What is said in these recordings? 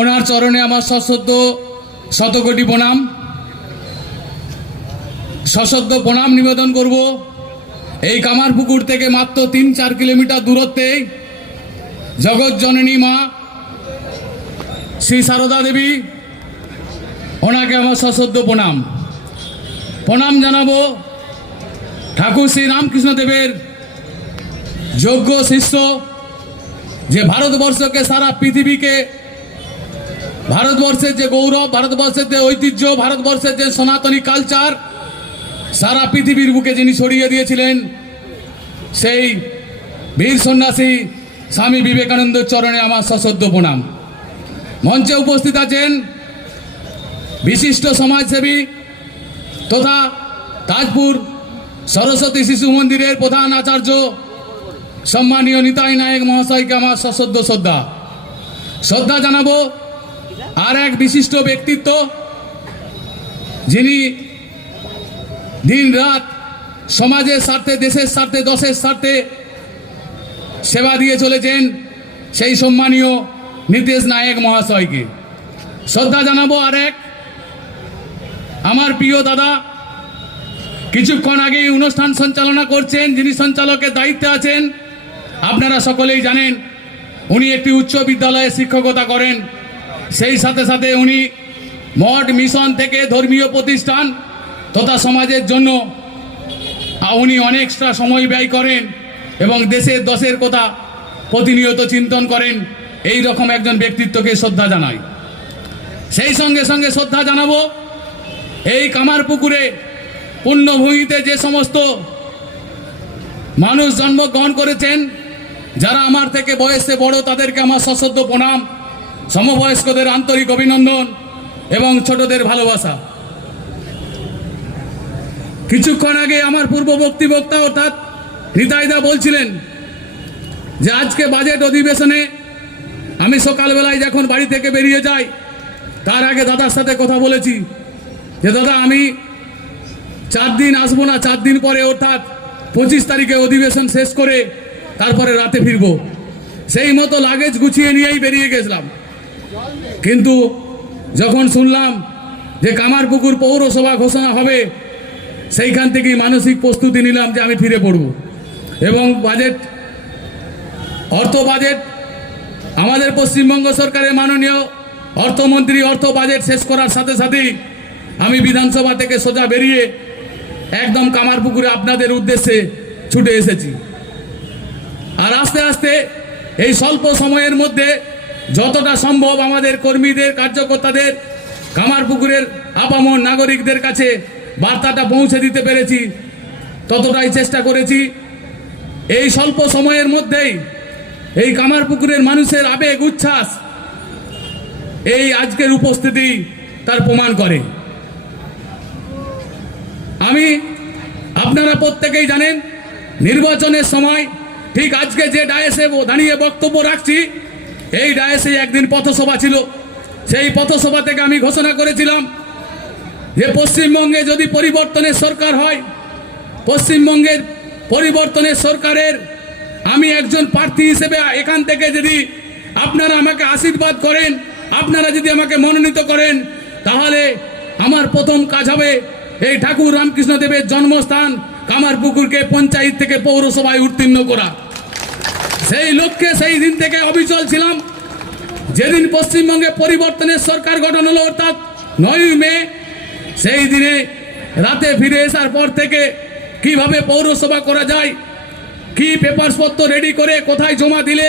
ওনার চরণে আমার সশ্রদ্ধ শতকোটি প্রণাম। সশ্রদ্ধ প্রণাম নিবেদন করব। এই কামারপুকুর থেকে মাত্র 3-4 কিলোমিটার দূরত্বে জগৎ জননী মা শ্রী সারদা দেবী, ওনাকে আমার সশ্রদ্ধ প্রণাম। প্রণাম জানাবো ঠাকুর শ্রী রামকৃষ্ণ দেবের যোগ্য শিষ্য, যে ভারতবর্ষকে, সারা পৃথিবীকে, ভারতবর্ষের যে গৌরব, ভারতবর্ষের যে ঐতিহ্য, ভারতবর্ষের যে সনাতনী কালচার সারা পৃথিবীর বুকে যিনি ছড়িয়ে দিয়েছিলেন, সেই বীর সন্ন্যাসী স্বামী বিবেকানন্দের চরণে আমার সশ্রদ্ধ প্রণাম। মঞ্চে উপস্থিত আছেন বিশিষ্ট সমাজসেবী তথা তাজপুর সরস্বতী শিশু মন্দিরের প্রধান আচার্য সম্মানীয় নিতাই নায়েক মহাশয়কে আমার সশ্রদ্ধ শ্রদ্ধা জানাবো আর এক বিশিষ্ট ব্যক্তিত্ব, যিনি দিন রাত সমাজের স্বার্থে, দেশের স্বার্থে, দশের স্বার্থে সেবা দিয়ে চলেছেন, সেই সম্মানীয় নীতেশ নায়েক মহাশয়কে শ্রদ্ধা জানাবো। আর এক আমার প্রিয় দাদা, কিছুক্ষণ আগেই অনুষ্ঠান সঞ্চালনা করছেন, যিনি সঞ্চালকের দায়িত্বে আছেন, আপনারা সকলেই জানেন উনি একটি উচ্চ বিদ্যালয়ে শিক্ষকতা করেন। সেই সাথে সাথে উনি মঠ মিশন থেকে ধর্মীয় প্রতিষ্ঠান তথা সমাজের জন্য উনি অনেকটা সময় ব্যয় করেন এবং দেশের দশের কথা প্রতিনিয়ত চিন্তন করেন। এই রকম একজন ব্যক্তিত্বকে শ্রদ্ধা জানাই। সেই সঙ্গে সঙ্গে শ্রদ্ধা জানাবো এই কামারপুকুরে পুণ্যভূমিতে যে সমস্ত মানুষ জন্মগ্রহণ করেছেন, যারা আমার থেকে বয়সে বড়, তাদেরকে আমার সশ্রদ্ধ প্রণাম, সমবয়স্কদের আন্তরিক অভিনন্দন এবং ছোটদের ভালোবাসা। কিছুক্ষণ আগে আমার পূর্ববর্তী বক্তা অর্থাৎ নিতাইদা বলছিলেন যে আজকে বাজেট অধিবেশনে আমি সকালবেলায় যখন বাড়ি থেকে বেরিয়ে যাই, তার আগে দাদার সাথে কথা বলেছি যে দাদা আমি 4 দিন আসবো না, 4 দিন পরে অর্থাৎ 25 তারিখে অধিবেশন শেষ করে তারপরে রাতে ফিরবো। সেই মতো লাগেজ গুছিয়ে নিয়েই বেরিয়ে গেছিলাম, কিন্তু যখন শুনলাম যে কামারপুকুর পৌরসভা ঘোষণা হবে, সেইখান থেকেই মানসিক প্রস্তুতি নিলাম যে আমি ফিরে পড়ব। এবং অর্থ বাজেট আমাদের পশ্চিমবঙ্গ সরকারের মাননীয় অর্থমন্ত্রী অর্থ বাজেট শেষ করার সাথে সাথেই আমি বিধানসভা থেকে সোজা বেরিয়ে একদম কামারপুকুরে আপনাদের উদ্দেশ্যে ছুটে এসেছি। আর আস্তে আস্তে এই স্বল্প সময়ের মধ্যে যতটা সম্ভব আমাদের কর্মীদের, কার্যকর্তাদের, কামারপুকুরের আপামর নাগরিকদের কাছে বার্তাটা পৌঁছে দিতে পেরেছি, ততটাই চেষ্টা করেছি। এই স্বল্প সময়ের মধ্যেই এই কামারপুকুরের মানুষের আবেগ উচ্ছ্বাস এই আজকের উপস্থিতি তার প্রমাণ করে। আপনারা প্রত্যেকেই জানেন নির্বাচনের সময় ঠিক আজকে যে ডায়াসে দাঁড়িয়ে বক্তব্য রাখছি, এই ডায়াসে একদিন পথসভা ছিল। সেই পথসভা থেকে আমি ঘোষণা করেছিলাম যে পশ্চিমবঙ্গে যদি পরিবর্তনের সরকার হয়, পশ্চিমবঙ্গের পরিবর্তনের সরকারের আমি একজন প্রার্থী হিসেবে এখান থেকে যদি আপনারা আমাকে আশীর্বাদ করেন, আপনারা যদি আমাকে মনোনীত করেন, তাহলে আমার প্রথম কাজ হবে এই ঠাকুর রামকৃষ্ণ দেবের জন্মস্থান কামারপুকুরকে পঞ্চায়েত থেকে পৌরসভায় উত্তীর্ণ করা। সেই লক্ষ্যে সেই দিন থেকে অবিচল ছিলাম। যেদিন পশ্চিমবঙ্গে পরিবর্তনের সরকার গঠন হলো অর্থাৎ 9ই মে, সেই দিনে রাতে ফিরে আসার পর থেকে কিভাবে পৌরসভা করা যায়, কি পেপারসপত্র রেডি করে কোথায় জমা দিলে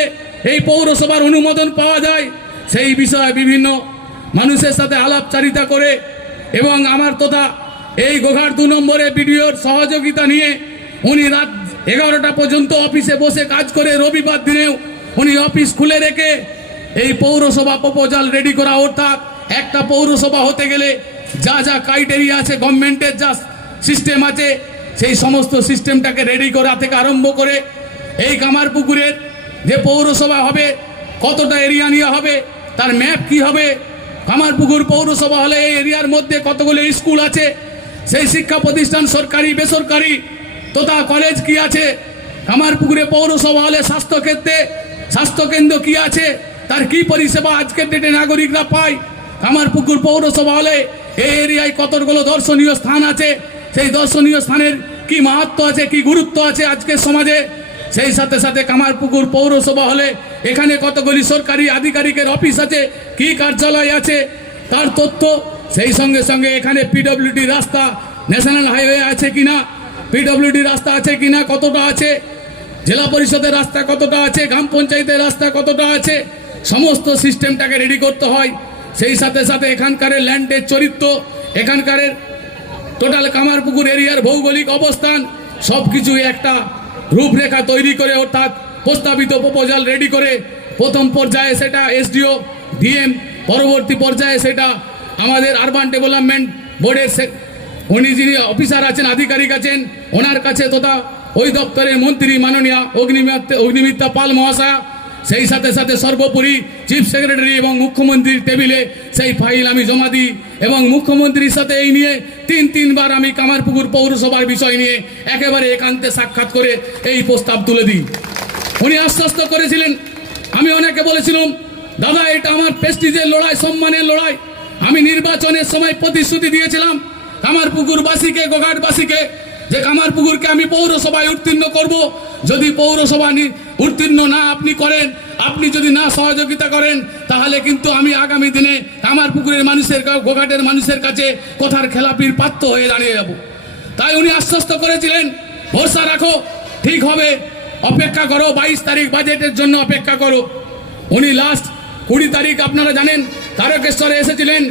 এই পৌরসভার অনুমোদন পাওয়া যায়, সেই বিষয়ে বিভিন্ন মানুষের সাথে আলাপচারিতা করে এবং আমার তথা এই গোঘাট 2 নম্বরে বিডিওর সহযোগিতা নিয়ে উনি রাত 11টা পর্যন্ত অফিসে বসে কাজ করে, রবিবার দিনেও উনি অফিস খুলে রেখে এই পৌরসভা প্রপোজাল রেডি করা, অর্থাৎ একটা পৌরসভা হতে গেলে যা যা ক্রাইটেরিয়া আছে, গভর্নমেন্টের যা সিস্টেম আছে, সেই সমস্ত সিস্টেমটাকে রেডি করা থেকে আরম্ভ করে এই কামারপুকুরের যে পৌরসভা হবে, কতটা এরিয়া নিয়ে হবে, তার ম্যাপ কি হবে, কামারপুকুর পৌরসভা হলে এই এরিয়ার মধ্যে কতগুলো স্কুল আছে, সেই শিক্ষা প্রতিষ্ঠান সরকারি বেসরকারি তথা কলেজ কি আছে, কামারপুকুরে পৌরসভা হলে স্বাস্থ্যকেন্দ্র কি আছে, তার কি পরিষেবা আজকের ডেটে নাগরিকরা পায়। কামারপুকুর পৌরসভা হলে এই এরিয়ায় কতগুলো দর্শনীয় স্থান আছে, সেই দর্শনীয় স্থানের কি মাহাত্ম্য আছে, কি গুরুত্ব আছে আজকের সমাজে। সেই সাথে সাথে কামারপুকুর পৌরসভা হলে এখানে কতগুলি সরকারি আধিকারিকের অফিস আছে, কি কার্যালয় আছে তার তথ্য। সেই সঙ্গে সঙ্গে এখানে পিডব্লিউডি রাস্তা, ন্যাশনাল হাইওয়ে আছে কিনা, পিডব্লিউডি রাস্তা আছে কিনা, কতটা আছে, জেলা পরিষদের রাস্তা কতটা আছে, গ্রাম পঞ্চায়েতের রাস্তা কতটা আছে, সমস্ত সিস্টেমটাকে রেডি করতে হয়। সেই সাথে সাথে এখানকার ল্যান্ডের চরিত্র, এখানকার টোটাল কামারপুকুর এরিয়ার ভৌগোলিক অবস্থান সব কিছু একটা রূপরেখা তৈরি করে, অর্থাৎ প্রস্তাবিত প্রপোজাল রেডি করে প্রথম পর্যায়ে সেটা এসডিও ডিএম, পরবর্তী পর্যায়ে সেটা আমাদের আরবান ডেভেলপমেন্ট বোর্ডের উনি যিনি অফিসার আছেন, আধিকারিক আছেন, ওনার কাছে তথা ওই দপ্তরের মন্ত্রী মাননীয় অগ্নিমিত্রা পাল মহাশয়া, সেই সাথে সাথে সর্বোপরি চিফ সেক্রেটারি এবং মুখ্যমন্ত্রীর টেবিলে সেই ফাইল আমি জমা দিই এবং মুখ্যমন্ত্রীর সাথে এই নিয়ে তিনবার আমি কামারপুকুর পৌরসভার বিষয় নিয়ে একেবারে একান্তে সাক্ষাৎ করে এই প্রস্তাব তুলে দিই। উনি আশ্বস্ত করেছিলেন, আমি ওনাকে বলেছিলাম দাদা এটা আমার প্রেস্টিজের লড়াই, সম্মানের লড়াই। আমি নির্বাচনের সময় প্রতিশ্রুতি দিয়েছিলাম কামারপুকুরবাসীকে, গোঘাটবাসীকে, যে কামারপুকুরকে আমি পৌরসভায় উত্তীর্ণ করব। যদি পৌরসভা উত্তীর্ণ না আপনি করেন, আপনি যদি না সহযোগিতা করেন, তাহলে কিন্তু আমি আগামী দিনে কামারপুকুরের মানুষের, গোঘাটের মানুষের কাছে কথার খেলাপির পাত্র হয়ে দাঁড়িয়ে যাব। তাই উনি আশ্বস্ত করেছিলেন ভরসা রাখো, ঠিক হবে, অপেক্ষা করো, 22 তারিখ বাজেটের জন্য অপেক্ষা করো। উনি লাস্ট 20 তারিখ আপনারা জানেন তারকেশ্বরে এসেছিলেন।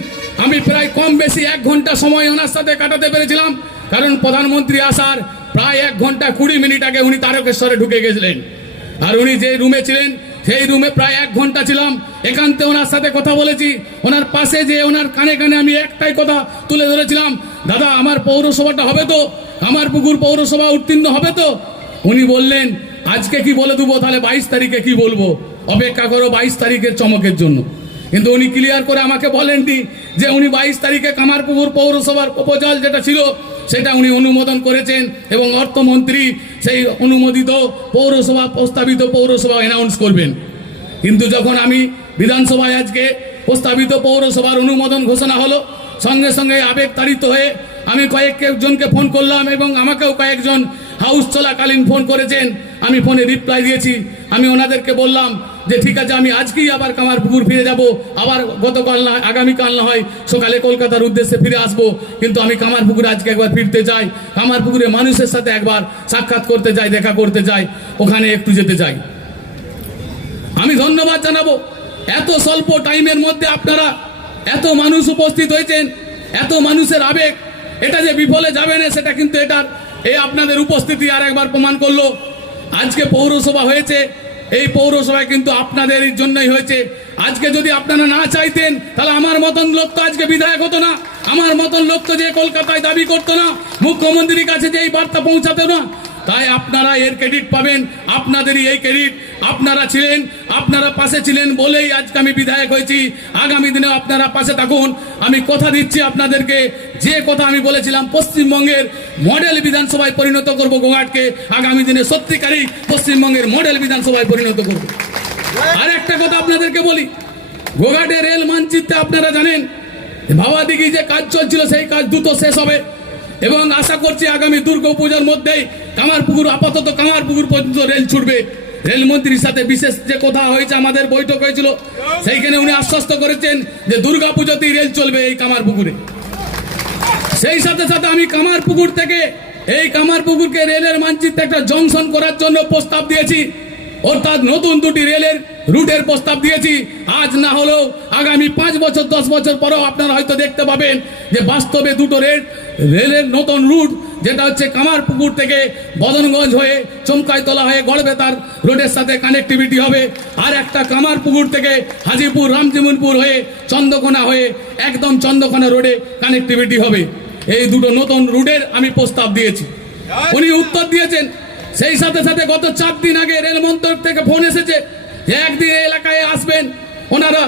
আমি প্রায় কম বেশি 1 ঘন্টা সময় ওনার সাথে কাটাতে পেরেছিলাম, কারণ প্রধানমন্ত্রী আসার প্রায় 1 ঘন্টা 20 মিনিট আগে উনি তারকেশ্বরে ঢুকে গেছিলেন। আর উনি যে রুমে ছিলেন সেই রুমে প্রায় 1 ঘন্টা ছিলাম, একান্তে ওনার সাথে কথা বলেছি। ওনার পাশে যে ওনার কানে কানে আমি একটাই কথা তুলে ধরেছিলাম, দাদা আমার পৌরসভাটা হবে তো, কামারপুকুর পৌরসভা উত্তীর্ণ হবে তো। উনি বললেন আজকে কি বলে দেবো, তাহলে 22 তারিখে কি বলবো, অপেক্ষা করো 22 তারিখের চমকের জন্য। কিন্তু উনি ক্লিয়ার করে আমাকে বলেননি যে উনি 22 তারিখে কামারপুকুর পৌরসভার প্রপোজাল যেটা ছিল সেটা উনি অনুমোদন করেছেন এবং অর্থমন্ত্রী সেই অনুমোদিত পৌরসভা, প্রস্তাবিত পৌরসভা অ্যানাউন্স করবেন। কিন্তু যখন আমি বিধানসভায় আজকে প্রস্তাবিত পৌরসভার অনুমোদন ঘোষণা হলো, সঙ্গে সঙ্গে আবেগতাড়িত হয়ে আমি কয়েকজনকে ফোন করলাম এবং আমাকেও কয়েকজন হাউস চলাকালীন ফোন করেছেন। আমি ফোনে রিপ্লাই দিয়েছি। আমি ওনাদেরকে বললাম যে ঠিক আছে, আমি আজকেই আবার কামারপুকুর ফিরে যাব, আবার গতকাল না আগামীকাল না হয় সকালে কলকাতার উদ্দেশ্যে ফিরে আসব, কিন্তু আমি কামারপুকুরে আজকে একবার ফিরতে চাই, কামারপুকুরে মানুষের সাথে একবার সাক্ষাৎ করতে চাই, দেখা করতে চাই, ওখানে একটু যেতে চাই। আমি ধন্যবাদ জানাবো এত স্বল্প টাইমের মধ্যে আপনারা এত মানুষ উপস্থিত হয়েছেন, এত মানুষের আবেগ, এটা যে বিফলে যাবে না সেটা কিন্তু এই আপনাদের উপস্থিতি আর একবার প্রমাণ করলো। আজকে পৌরসভা হয়েছে, এই পৌরসভায় কিন্তু আপনাদের জন্যই হয়েছে। আজকে যদি আপনারা না চাইতেন তাহলে আমার মতন লোক তো আজকে বিধায়ক হতো না, আমার মতন লোক তো যে কলকাতায় দাবি করতো না, মুখ্যমন্ত্রীর কাছে যে এই বার্তা পৌঁছাতো না। তাই আপনারা এর ক্রেডিট পাবেন, আপনাদেরই এই ক্রেডিট। আপনারা ছিলেন, আপনারা পাশে ছিলেন বলেই আজকে আমি বিধায়ক হয়েছি। আগামী দিনেও আপনারা পাশে থাকুন। আমি কথা দিচ্ছি আপনাদেরকে, যে কথা আমি বলেছিলাম পশ্চিমবঙ্গের মডেল বিধানসভায় পরিণত করব গোঘাটকে, আগামী দিনে সত্যিকারই পশ্চিমবঙ্গের মডেল বিধানসভায় পরিণত করব। আর একটা কথা আপনাদেরকে বলি, গোঘাটের রেল মানচিত্রে আপনারা জানেন ভাবাদিঘি যে কাজ চলছিল সেই কাজ দ্রুত শেষ হবে এবং আশা করছি আগামী দুর্গাপূজার মধ্যেই কামারপুকুর, আপাতত কামারপুকুর পর্যন্ত রেল ছুটবে। রেলমন্ত্রীর সাথে বিশেষ যে কথা হয়েছে, আমাদের বৈঠক হয়েছিল, সেইখানে উনি আশ্বস্ত করেছেন যে দুর্গাপূজাতেই রেল চলবে এই কামারপুকুরে। সেই সাথে সাথে আমি কামারপুকুর থেকে এই কামারপুকুরকে রেলের মানচিত্রে একটা জংশন করার জন্য প্রস্তাব দিয়েছি, অর্থাৎ নতুন 2টি রেলের রুটের প্রস্তাব দিয়েছি। আজ না হলেও আগামী 5 বছর 10 বছর পরেও আপনারা হয়তো দেখতে পাবেন যে বাস্তবে 2টো রেলের নতুন রুট, যেটা হচ্ছে কামারপুকুর থেকে বদনগঞ্জ হয়ে চমকাইতলা হয়ে গড়বেতার রোডের সাথে কানেক্টিভিটি হবে, আর একটা কামারপুকুর থেকে হাজিপুর রামজীবনপুর হয়ে চন্দ্রকোনা হয়ে একদম চন্দ্রকোনা রোডে কানেক্টিভিটি হবে। এই 2টো নতুন রুটের আমি প্রস্তাব দিয়েছি, উনি উত্তর দিয়েছেন। সেই সাথে সাথে গত 4 দিন আগে রেল মন্ত্রক থেকে ফোন এসেছে যে একদিন এই এলাকায় আসবেন, ওনারা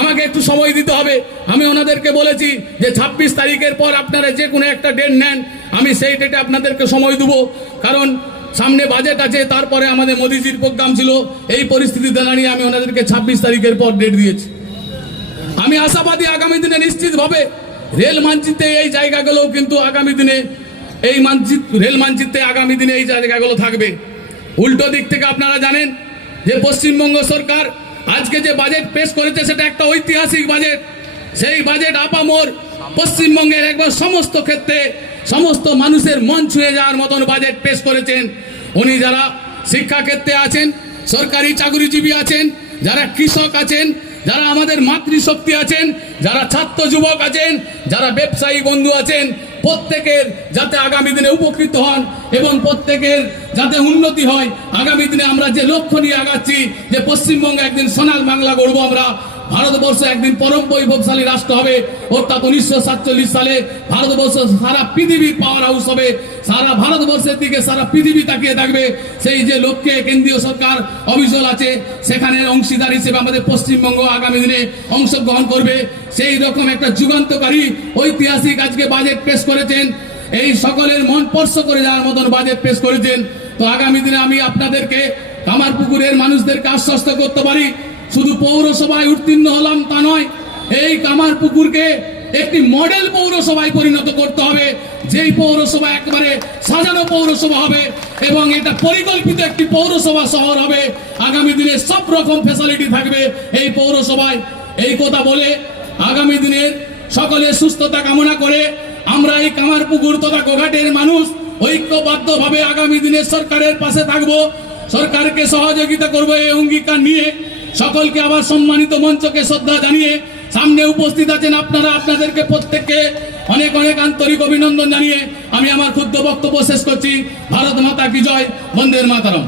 আমাকে একটু সময় দিতে হবে। আমি ওনাদেরকে বলেছি যে 26 তারিখের পর আপনারা যে কোনো একটা ডেট নেন, আমি সেই ডেটে আপনাদেরকে সময় দেবো। কারণ সামনে বাজেট আছে, তারপরে আমাদের মোদিজির প্রোগ্রাম ছিল। এই পরিস্থিতিতে দাঁড়িয়ে আমি ওনাদেরকে 26 তারিখের পর ডেট দিয়েছি। আমি আশাবাদী আগামী দিনে নিশ্চিতভাবে রেল মানচিত্রে এই জায়গাগুলোও কিন্তু আগামী দিনে এই রেল মানচিত্রে আগামী দিনে এই জায়গাগুলো থাকবে। উল্টো দিক থেকে আপনারা জানেন যে পশ্চিমবঙ্গ সরকার আজকে যে বাজেট পেশ করেছে সেটা একটা ঐতিহাসিক বাজেট। সেই বাজেট আপামর পশ্চিমবঙ্গের একবার সমস্ত ক্ষেত্রে সমস্ত মানুষের মন ছুঁয়ে যাওয়ার মতন বাজেট পেশ করেছেন। উনি যারা শিক্ষা ক্ষেত্রে আছেন, সরকারি চাকরিজীবী আছেন, যারা কৃষক আছেন, যারা আমাদের মাতৃশক্তি আছেন, যারা ছাত্র যুবক আছেন, যারা ব্যবসায়ী বন্ধু আছেন, প্রত্যেকের যাতে আগামী দিনে উপকৃত হন এবং প্রত্যেকের যাতে উন্নতি হয়। আগামী দিনে আমরা যে লক্ষ্য নিয়ে আগাচ্ছি যে পশ্চিমবঙ্গে একদিন সোনার বাংলা গড়ব, আমরা ভারতবর্ষ একদিন পরম বৈভবশালী রাষ্ট্র হবে, অর্থাৎ 1947 সালে ভারতবর্ষ সারা পৃথিবীর পাওয়ার হাউস হবে। সারা ভারতবর্ষের দিকে সারা পৃথিবী তাকিয়ে থাকবে। সেই যে লক্ষ্যে কেন্দ্রীয় সরকার অবিচল আছে, সেখানে অংশীদার হিসেবে আমাদের পশ্চিমবঙ্গ আগামী দিনে অংশগ্রহণ করবে। সেই রকম একটা যুগান্তকারী ঐতিহাসিক আজকে বাজেট পেশ করেছেন। এই সকলের মন স্পর্শ করে যাওয়ার মতন বাজেট পেশ করেছেন। তো আগামী দিনে আমি আপনাদেরকে কামারপুকুরের মানুষদেরকে আশ্বস্ত করতে পারি, শুধু পৌরসভায় উত্তীর্ণ হলাম তা নয়, এই কামারপুকুরকে একটি মডেল পৌরসভায় পরিণত করতে হবে, যেই পৌরসভা একবারে সাজানো পৌরসভা হবে এবং এটা পরিকল্পিত একটি পৌরসভা শহর হবে। আগামী দিনে সব রকম ফ্যাসিলিটি থাকবে এই পৌরসভায়। এই কথা বলে আগামী দিনের সকলের সুস্থতা কামনা করে আমরা এই কামারপুকুর তথা গোঘাটের মানুষ ঐক্যবদ্ধভাবে আগামী দিনে সরকারের পাশে থাকবো, সরকারকে সহযোগিতা করবো এই অঙ্গীকার নিয়ে। সকলকে আবার সম্মানিত মঞ্চকে শ্রদ্ধা জানিয়ে সামনে উপস্থিত আছেন আপনারা, আপনাদেরকে প্রত্যেককে অনেক অনেক আন্তরিক অভিনন্দন জানিয়ে আমি আমার ক্ষুদ্র বক্তব্য শেষ করছি। ভারত মাতা কি জয়, বন্দে মাতরম।